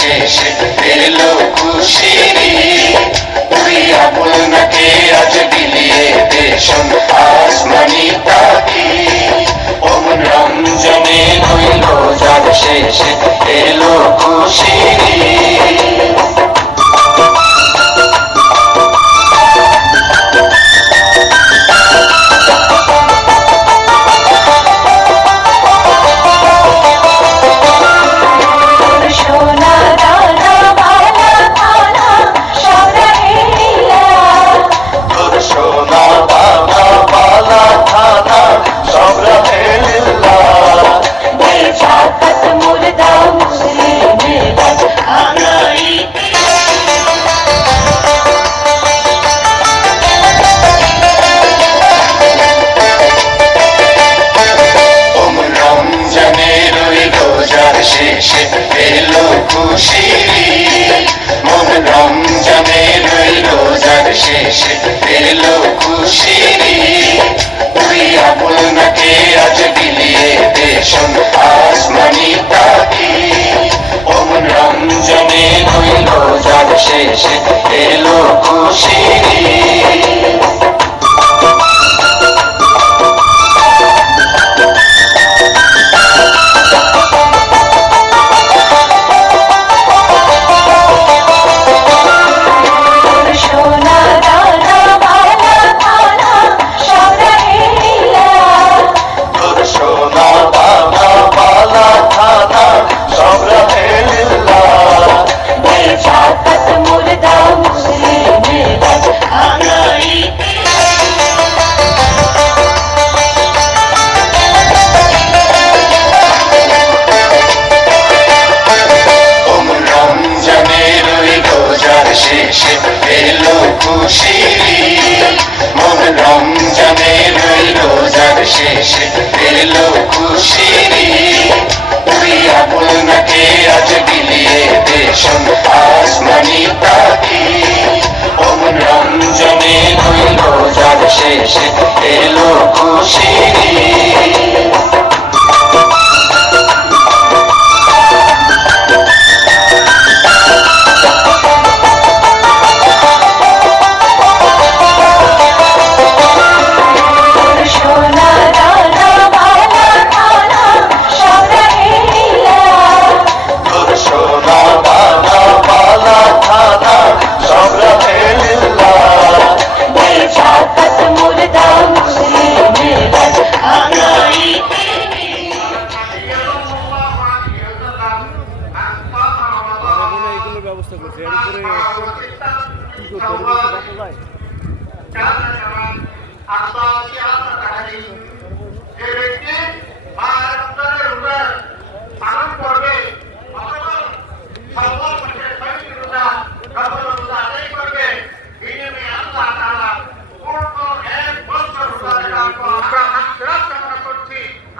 শেষে এলো খুশির উড়িয়া বলনাকে আজ বিলিয়ে দেশন আসমানি তাকি ওমন রমজানে হইল যার শেষে এলো খুশির শেষে এলো খুশির মন রমজানে রইল যার শেষে এলো খুশির উড়িয়া বলনাকে আজ বিলিয়ে দেশন আসমানি তাকি ওমন রমজানে রইল যার শেষে এলো খুশির শেষে এলো খুশির মন রমজানে রইল যার শেষে এলো খুশির উড়িয়া বলনাকে আজ বিলিয়ে দেশন আসমানি তাকি ওমন রমজানে রইল যার শেষে এলো খুশির ব্যবস্থা করছে এর উপরে কি করতে যায়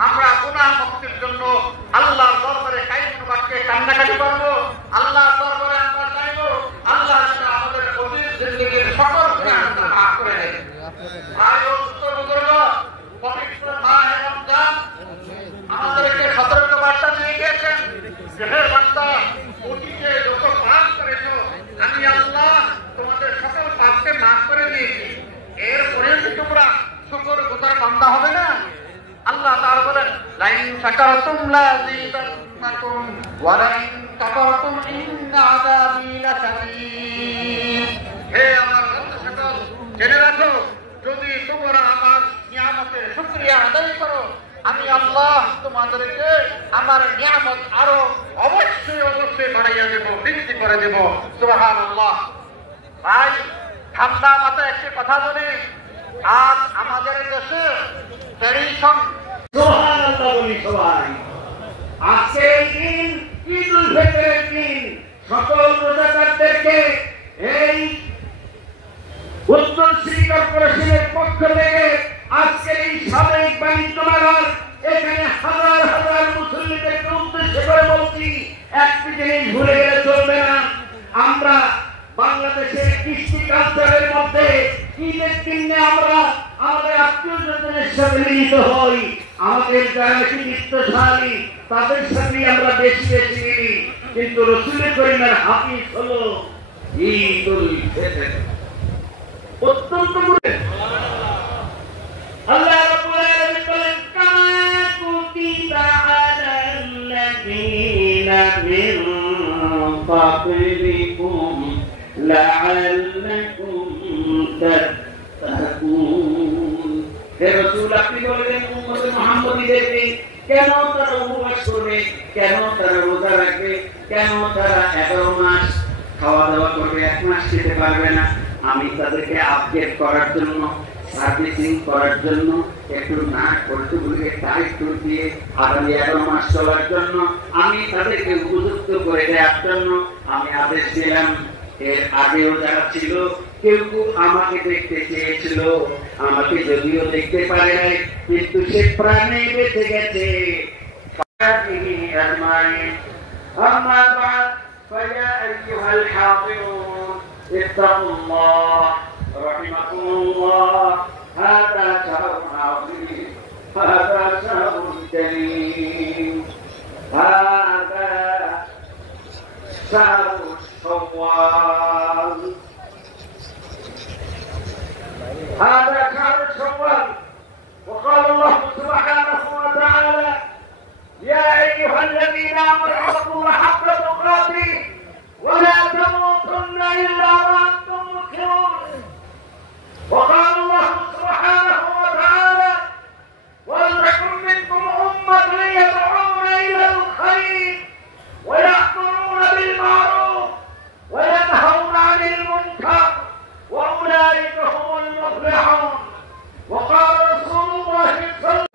আমরা গুনাহ মুক্তির জন্য আল্লাহর দরবারে কায়েম বাক্যে কান্নাকাটি করব আল্লাহর দরবারে আমরা চাইব আল্লাহ যেন আমাদের অতীত জিন্দেগীর সকল গুনাহ মাফ করে দেন। ভাই ও বুজুর্গ, পবিত্র মাহে রমজান আমাদেরকে সতর্ক বার্তা দিয়ে গিয়েছেন যে হে বান্দা, অতীতে যত পাপ করেছো আমি আল্লাহ তোমাদের সকল পাপকে মাফ করে দিয়েছি, এরপরে কি তোমরা শুকরগুজার বান্দা হবে না? আল্লাহ তাআলা বলেন লাইন শাকারতুম লাযীদান্নাকুম ওয়া লাইন কাফারতুম ইন্না আযাবী লাশাদীদ। হে আমার বন্ধুসকল, জেনে রাখো যদি তোমরা আমার নিয়ামতের শুকরিয়া আদায় করো আমি আল্লাহ তোমাদেরকে আমার নিয়ামত আরো অবশ্যই বাড়াইয়া দেব, বৃদ্ধি করে দেব। সুবহানাল্লাহ। ভাই ঠান্ডা মাথায় একটি কথা বলি, আজ আমাদের দেশে ট্রেডিশন সুবহানাল্লাহ বলি সবাই। আজকে এই দিন ঈদুল ফিতরের দিন, সকল রোজাদারদেরকে এই উত্তর সিটি কর্পোরেশনের পক্ষ থেকে আজকের এই সাবেক বাণিজ্য মেলার এখানে হাজার হাজার মুসল্লিদেরকে উদ্দেশ্য করে বলছি, একটি জিনিস ভুলে গেলে চলবে না। আমরা বাংলাদেশের কৃষ্টি কালচারের মধ্যে ঈদের দিনে আমরা আমাদের আত্মীয় স্বজনের সাথে মিলিত হই, আমাদের যারা নৃত্যশালী তাদের সাথে আমরা বেশি বেশি মিলি। কিন্তু রাসূল করিমের হাদিস হলো ঈদুল ফিতর অত্যন্ত গুরুত্বপূর্ণ। আল্লাহ রাব্বুল আলামিন বলেন কামা কুতিবা আলাল্লাযীনা মিন ক্বাবলিকুম লাআল্লাকুম তাত্তাকুন। হে রাসূল আপনি বলেন উম্মত মুহাম্মদীদেরকে কেন তারা উপবাস করবে, কেন তারা রোজা রাখবে, কেন তারা 11 মাস খাওয়া দাওয়া করবে, 1 মাস খেতে পারবে না? আমি তাদেরকে আপডেট করার জন্য, সার্ভিসিং করার জন্য, একটু না কর্তৃপক্ষকে দায়িত্ব দিয়ে আগামী 11 মাস চলার জন্য আমি তাদেরকে উপযুক্ত করে দেওয়ার জন্য আমি আদেশ দিলাম। এর আগেও যারা ছিল কেউ কেউ আমাকে দেখতে চেয়েছিল, আমাকে যদিও দেখতে পারে নাই কিন্তু সে প্রাণে বেঁচে গেছে। أما بعد فيا أيها الحاضرون اتقوا الله رحمكم الله هذا شهر عظيم هذا شهر كريم هذا شهر شوال هذا شهر شوال وقال الله سبحانه وتعالى يا أيها الذين آمنوا اتقوا الله حق تقاته ولا تموتن إلا وأنتم مسلمون وقال الله سبحانه وتعالى ولتكن منكم أمة يدعون إلى الخير ويأمرون بالمعروف وينهون عن المنكر وأولئك هم المفلحون وقال رسول الله صلى الله عليه وسلم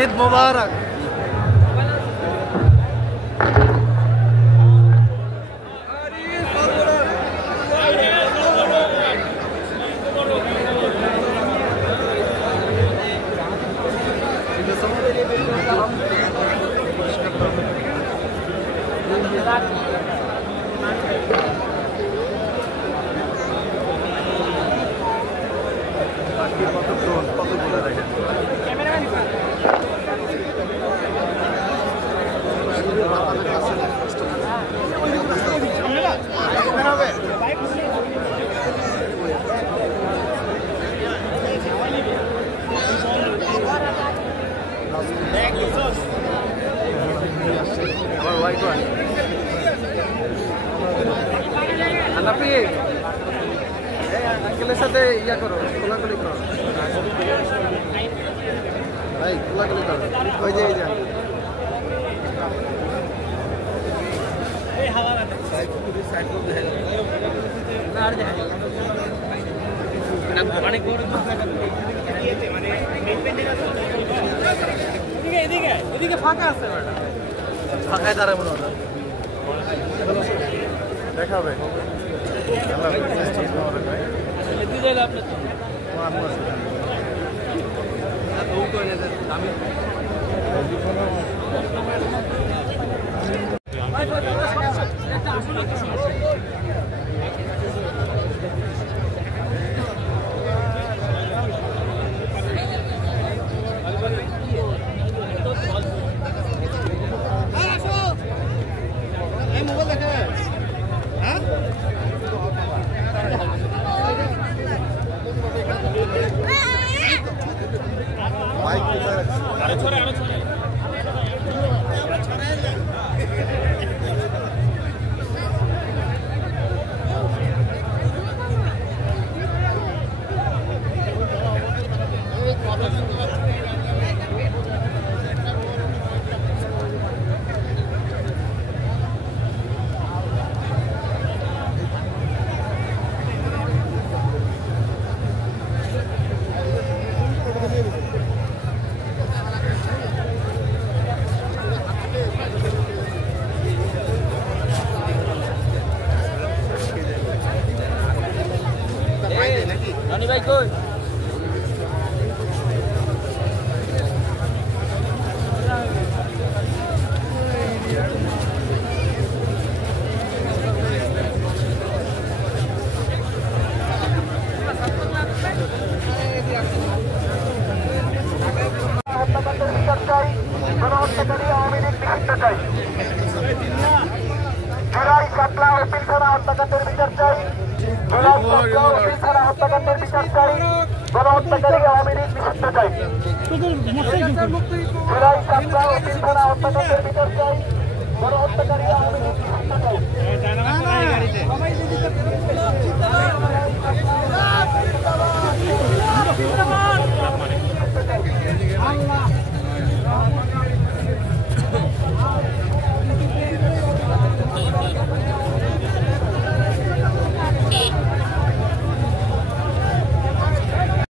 ঈদ মোবারক। আঙ্কেলের সাথে ইয়া করো, কোলাকুলি করো ভাই, কোলাকুলি করো। ওই যে এদিকে ফাঁকা আছে, ফাঁকায় দাঁড়াবো না, দেখা হবে। গণহত্যাকারী আওয়ামী লীগ নিষিদ্ধ চাই। জুলাই শাপলা ও পিলখানা হত্যাকাণ্ডের বিচার চাই। জুলাই শাপলা ও পিলখানা হত্যাকাণ্ডের বিচার চাই। গণহত্যাকারী আওয়ামী লীগ নিষিদ্ধ চাই। জুলাই শাপলা ও পিলখানা হত্যাকাণ্ডের বিচার চাই। গণহত্যাকারী আওয়ামী লীগ নিষিদ্ধ চাই। সবাই